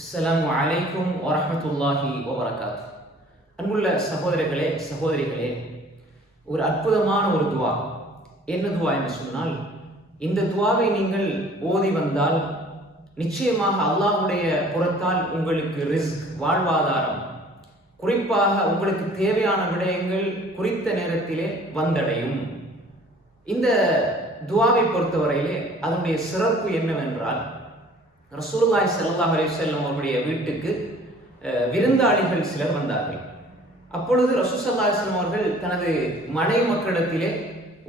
அஸ்லாம் வலைக்கும் வரமத்துல்லாஹி வபரகாத். அன்புள்ள சகோதரர்களே சகோதரிகளே ஒரு அற்புதமான ஒரு துவா. என்ன துவா என்று சொன்னால் இந்த துவாவை நீங்கள் ஓதி வந்தால் நிச்சயமாக அல்லாஹுடைய புறத்தால் உங்களுக்கு ரிஸ்க் வாழ்வாதாரம் குறிப்பாக உங்களுக்கு தேவையான விடயங்கள் குறித்த நேரத்திலே வந்தடையும். இந்த துவாவை பொறுத்தவரையிலே அதனுடைய சிறப்பு என்னவென்றால் ரசூல்லாய் செல்லாஹ் அலிசல்லம் அவருடைய வீட்டுக்கு விருந்தாளிகள் சிலர் வந்தார்கள். அப்பொழுது ரசூசல்லாஸ்லம் அவர்கள் தனது மனை மக்களிடத்திலே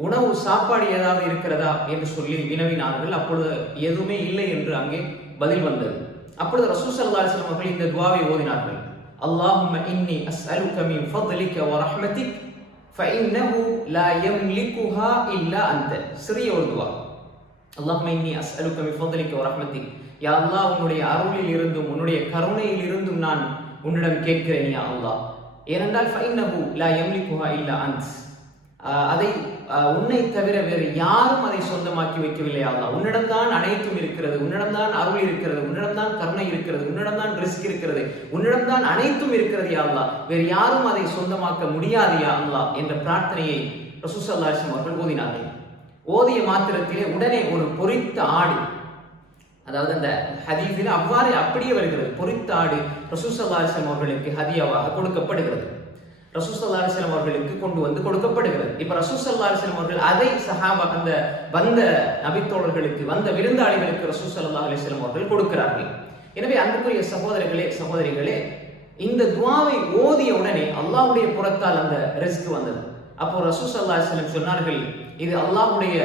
உணவு சாப்பாடு ஏதாவது இருக்கிறதா? என்று சொல்லி வினவினார்கள். அப்பொழுது எதுவுமே இல்லை என்று அங்கே பதில் வந்தது. அப்பொழுது ரசூசல்லாஸ்லம் அவர்கள் இந்த துவாவை ஓதினார்கள். اللهم إني أسألك من فضلك ورحمتك فإنه لا يملكها إلا அந்த சிறிய ஒரு துவா. அல்லாஹ் இன்னி அஸ்அலுக மின் ஃபضلிக வ யா அல்லாஹ் உன்னுடைய அருளில் இருந்தும் உன்னுடைய கருணையில் இருந்தும் நான் உன்னிடம் கேட்கிறேன் யா அல்லாஹ் ஏனென்றால் ஃபைனஹு லா யம்லிகுஹா இல்லா அன்ஸ். அதை உன்னை தவிர வேறு யாரும் அதை சொந்தமாக்கி வைக்கவில்லை அல்லா உன்னிடம்தான் அனைத்தும் இருக்கிறது உன்னிடம்தான் அருள் இருக்கிறது உன்னிடம்தான் கருணை இருக்கிறது உன்னிடம்தான் ரிஸ்க் இருக்கிறது உன்னிடம்தான் அனைத்தும் இருக்கிறது யா வேறு யாரும் அதை சொந்தமாக்க முடியாது யா அல்லாஹ் என்ற பிரார்த்தனையை ரசூசல்லாஸ்லம் அவர்கள் ஓதினார்கள். ஓதிய மாத்திரத்திலே உடனே ஒரு பொரித்த ஆடு. அதாவது அந்த ஹதீஸில் அவ்வாறே அப்படியே வருகிறது. பொறித்த ஆடு ரசூசல்லாஸ்லம் அவர்களுக்கு ஹதியாவாக கொடுக்கப்படுகிறது. ரசூசல்லாஸ்லம் அவர்களுக்கு கொண்டு வந்து கொடுக்கப்படுகிறது. இப்ப ரசூசல்லாஸ்லம் அவர்கள் அதை சஹாபா அந்த வந்த நபித்தோழர்களுக்கு வந்த விருந்தாளிகளுக்கு ரசூசல்லா அலிஸ்லம் அவர்கள் கொடுக்கிறார்கள். எனவே அன்புக்குரிய சகோதரர்களே சகோதரிகளே இந்த துவாவை ஓதிய உடனே அல்லாவுடைய புறத்தால் அந்த ரிஸ்க் வந்தது. அப்போ ரசூசல்லா சொன்னார்கள் இது அல்லாஹ்வுடைய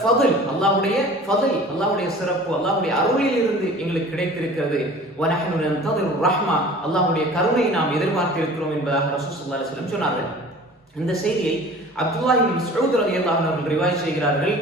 ஃபதல் ஃபضல் அல்லாஹ்வுடைய ஃபضல் அல்லாஹ்வுடைய சிறப்பு அல்லாஹ்வுடைய அருளில் இருந்து எங்களுக்கு கிடைத்திருக்கிறது. வனஹனு நன்ததிரு ரஹ்மா. அல்லாஹ்வுடைய கருணை நாம் எதிர்பார்த்திருக்கிறோம் என்பதாக ரசூல் ஸல்லல்லாஹு அலைஹி வஸல்லம் சொன்னார்கள். இந்த செய்தியை அப்துல்லாஹி இப்னு மஸ்ஊத் ரலியல்லாஹு அன்ஹு அவர்கள் ரிவாய் செய்கிறார்கள்.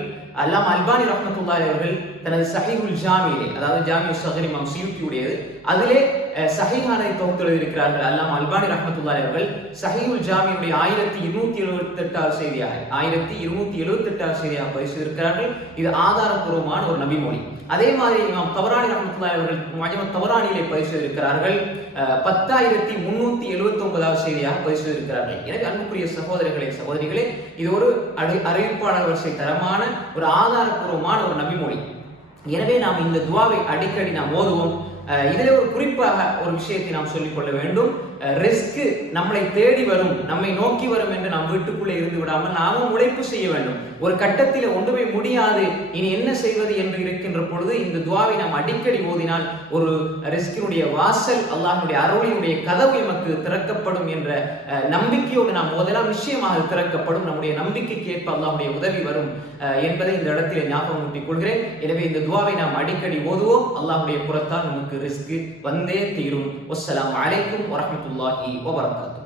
அல்லாம் அல்பானி ரஹ்மத்துல்லாஹி அவர்கள் தனது சஹீஹுல் ஜாமியிலே அதாவது ஜாமியு சஹீர் இமாம் சியூத்தி அதிலே அஹ், சஹீஹானை தொகுத்து எழுதியிருக்கிறார்கள் அல்லாம் அல்பானி ரஹ்மத்துல்லாஹி அவர்கள். சஹீஹுல் ஜாமியுடைய ஆயிரத்தி இருநூத்தி எழுபத்தி எட்டாவது செய்தியாக ஆயிரத்தி இருநூத்தி எழுபத்தி எட்டாவது செய்தியாக பதிவு செய்திருக்கிறார்கள் இது ஆதாரபூர்வமான ஒரு நபிமொழி அதே மாதிரி இமாம் தவராணி ரஹ்மத்துல்லாஹி அவர்கள் மஜம தவராணியிலே பதிவு செய்திருக்கிறார்கள் அஹ், பத்தாயிரத்தி முன்னூத்தி எழுபத்தி ஒன்பதாவது செய்தியாக பதிவு செய்திருக்கிறார்கள் எனவே அன்புக்குரிய சகோதரர்களே சகோதரிகளே இது ஒரு அறிவிப்பாளர் வரிசை தரமான ஒரு ஆதாரபூர்வமான ஒரு நபிமொழி எனவே நாம் இந்த துவாவை அடிக்கடி நாம் ஓதுவோம். அஹ் இதிலே ஒரு குறிப்பாக ஒரு விஷயத்தை நாம் சொல்லிக் கொள்ள வேண்டும். ரிஸ்க் நம்மளை தேடி வரும் நம்மை நோக்கி வரும் என்று நாம் வீட்டுக்குள்ளே இருந்து விடாமல் நாமும் உழைப்பு செய்ய வேண்டும். ஒரு கட்டத்தில் ஒன்றுமே முடியாது இனி என்ன செய்வது என்று இருக்கின்ற பொழுது இந்த துவாவை நாம் அடிக்கடி ஓதினால் ஒரு ரிஸ்கினுடைய வாசல் அல்லாஹனுடைய அருளினுடைய கதவு எமக்கு திறக்கப்படும் என்ற அஹ், நம்பிக்கையோடு நாம் ஓதலாம். நிச்சயமாக திறக்கப்படும். நம்முடைய நம்பிக்கைக்கு ஏற்ப அல்லாஹுடைய உதவி வரும் அஹ், என்பதை இந்த இடத்தில் ஞாபகம் ஊட்டிக் கொள்கிறேன். எனவே இந்த துவாவை நாம் அடிக்கடி ஓதுவோம். அல்லாஹுடைய புறத்தால் நமக்கு ரிஸ்க் வந்தே தீரும். வஸ்ஸலாமு அலைக்கும் الله وبركاته.